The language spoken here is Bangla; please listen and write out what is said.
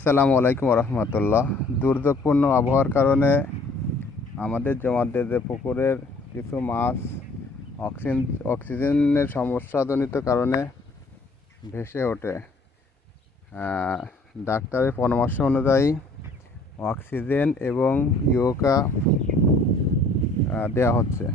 আসসালামু আলাইকুম রহমতুল্লাহ। দুর্যোগপূর্ণ আবহাওয়ার কারণে আমাদের জমাদ্দের যে পুকুরের কিছু মাছ অক্সিজেনের সমস্যাজনিত কারণে ভেসে ওঠে। ডাক্তারের পরামর্শ অনুযায়ী অক্সিজেন এবং ইউকা দেওয়া হচ্ছে।